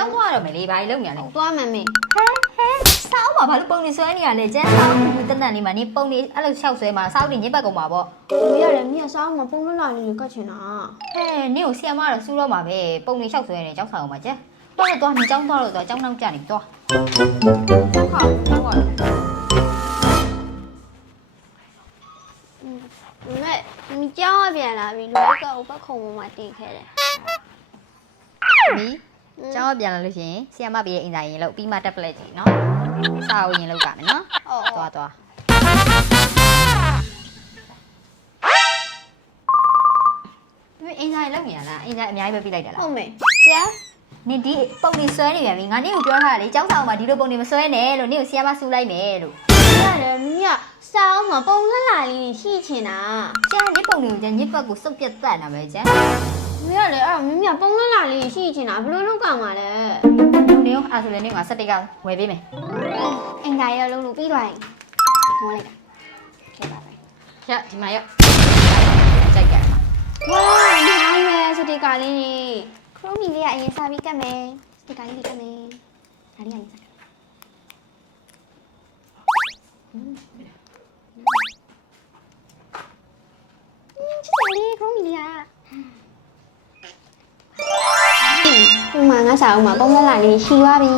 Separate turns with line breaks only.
ကျောင်းသွားရမယ်လေဘာကြီးလုပ်နေရလဲ
သွားမယ်မေ
ဟဲဟဲစောင်းပါဘာလို့ပုံနေဆွဲနေရလဲကျန်းစောင်းဘူးတန်တန်လေးမှာနေပုံနေအဲ့လိုလျှောက်ဆွဲမှာစောင်းနေညစ်ပတ်ကုန်ပါပေါ့
မရတယ်မြတ်စားမှာပုံလွတ်လာလေးကိုကတ်ချင်တာ
ဟဲနင့်ကိုဆီယမတော့စူးတော့မှာပဲပုံနေလျှောက်ဆွဲနေကျောင်းဆောင်အောင်ပါကျန်းတော့တော့နေကျောင်းသွားလို့တော့ကျောင်းနောက်ကျနေတော့
ကျောင်းခါကျောင်းခါမေမကျောင်းပြန်လာပြီလူကဥပခုံပေါ်မှာတည်ခဲ့တယ်
ဒီ ကျောင်းပြန်လာလို့ရှိရင်ဆီယမပေးရဲ့အင်ဇာရင်လောက်ပြီးမှတက်ပလက်ကြီးနော်စာအုပ်ရင်လောက်ကမယ်နော်
ဟုတ်
သွားသွားမင်းအင်ဇာရင်လောက်နေရလားအင်ဇာအများကြီးပဲပြီးလိုက်တာလား
ဟုတ်မေ
ကျန်နင်ဒီပုံနေဆွဲနေပြန်ပြီငါနင့်ကိုပြောထားတာလေကျောင်းဆောင်မှာဒီလိုပုံနေမဆွဲနဲ့လို့နင့်ကိုဆီယမဆူလိုက်မယ်လို့
ရတယ်မြတ်စားမှာပုံလွတ်လာလေးရှိချင်တာ
ကျန်ဒီပုံတွေကိုကျန်ညစ်ပတ်ကိုစုပ်ပြတ်တတ်တာပဲကျ န်
မရလေအဲ့မမြတ်ပုံလွတ်လာလေးရှိချင်တာဘယ်လိုလုပ်ကြမှာလဲ
နင်ရောအဲ့ဆိုလည်းနင်ကစက်တိတ်ကဝယ်ပေးမယ်
အင်္ဂါရလုံးလို့ပြီးသွားရင်မောလိုက်တာခဲ့ပါပဲ
ရဒီမှာရောကြိုက်ကြတယ်
ဝါးနိုင်မယ်စတိကာလေးကြီးခရိုမီလေးကအရင်စားပြီးကတ်မယ်စတိကာလေးလေးကတ်မယ်ဒါလေးကအရင်စား စာအုပ်မှာပုံလက်လာလေးရှိသွားပြီ